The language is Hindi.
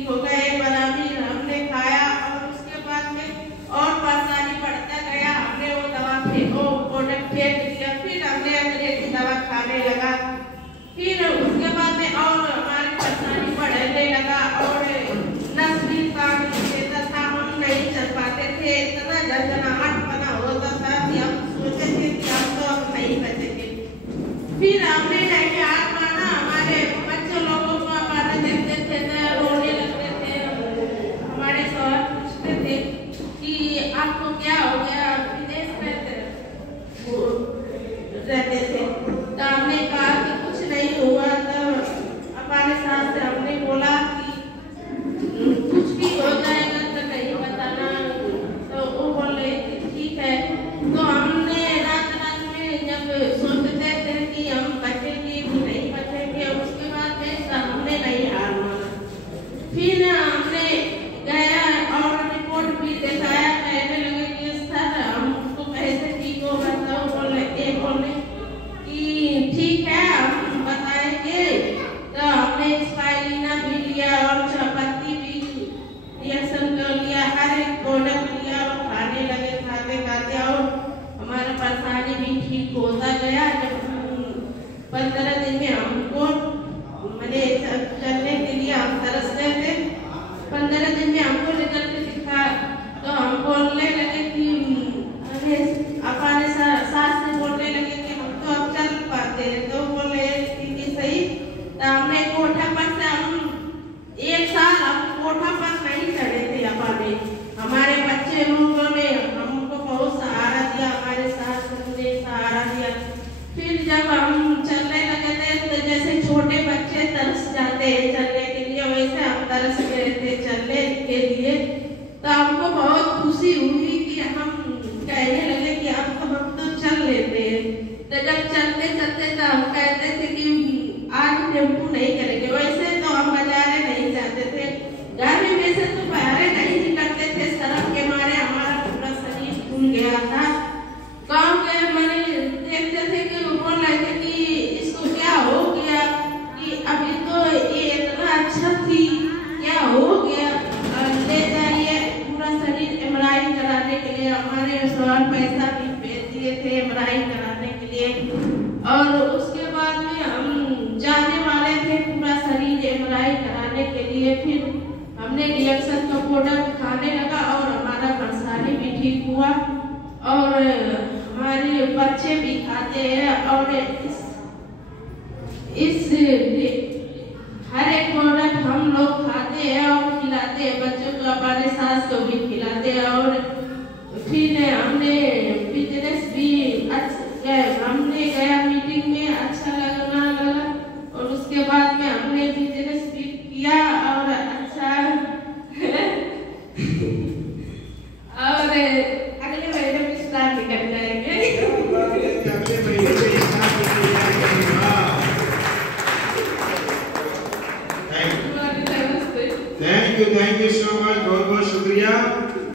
ठीक हो गए, बराबर हमने खाया और उसके बाद में और परेशानी बढ़ता गया। हमने वो दवा प्रोडक्ट फेंक दिया, फिर हमने अंग्रेजी दवा खाने लगा। फिर उसके बाद में और हमारी परेशानी बढ़ने लगा और नस भी काम देता था, हम नहीं चल पाते थे, इतना झंझनाहट बना होता था कि हम सोचते थे कि हम तो अब नहीं बचेंगे। फिर हमने नहीं हार माना, हमारे बच्चे लोगों को हमारा देखते थे तो रोने लगते थे। हमारे शौहर पूछते थे कि आपको क्या हो गया, विदेश में रहते थे। तो हमने कहा कि कुछ नहीं हुआ। तो हमारे साथ से हमने बोला कि कुछ भी हो जाएगा तो नहीं बताना। तो वो बोले ठीक है। तो हमने रात में जब सोचते थे कि हम बचेंगे भी नहीं बचेंगे, उसके बाद में हमने नहीं हार माना। फिर हमने गया और रिपोर्ट भी दिखाया, कहने लगे कि सर हमको कैसे ठीक होगा। तो बोले कि ठीक है हम बताएंगे। तो हमने स्पाइरिना भी लिया और चायपत्ती भी रिएक्शन कर लिया, हर एक प्रोडक्ट लिया और खाने लगे। खाते खाते और हमारा परेशानी भी ठीक होता गया। जब 15 दिन में हमको मैंने चलने के लिए हम तरस गए थे। 15 दिन में हमको रिजल्ट दिखा तो हम बोलने लगे कि अपने सास से बोलने लगे कि हम तो अब चल पाते हैं। तो बोले कि सही। तो हमने कोठा पर से हम 1 साल हम कोठा पर नहीं चढ़े थे। अपने हमारे बच्चे लोगों ने हमको बहुत सहारा दिया, हमारे सास ने सहारा दिया। फिर जब हम चलने लगे थे तो जैसे छोटे बच्चे तरस जाते हैं चलने के लिए, वैसे हम तरस गए थे चलने के लिए। तो हमको बहुत खुशी हुई कि हम कहने लगे कि अब तो हम तो चल लेते हैं। तो जब चलते चलते तो हम कहते थे कि आज टेम्पू नहीं करेंगे। वैसे तो हम बाजारे नहीं जाते थे, घर में से तो बाहर नहीं निकलते थे, शर्म के मारे हमारा पूरा शरीर फूल गया था। गाँव के मैंने देखते थे कि बोल रहे थे कि इसको क्या हो गया, कि अभी तो ये इतना अच्छा थी, क्या हो गया, ले जाइए पूरा शरीर एमआरआई कराने के लिए। हमारे शौहर पैसा भी भेज दिए थे एमआरआई कराने के लिए। और उसके बाद में हम जाने वाले थे पूरा शरीर एमआरआई कराने के लिए। फिर हमने रिएक्शन का प्रोडक्ट खाने लगा और हमारा परेशानी भी ठीक हुआ और हमारे बच्चे भी खाते हैं। और इस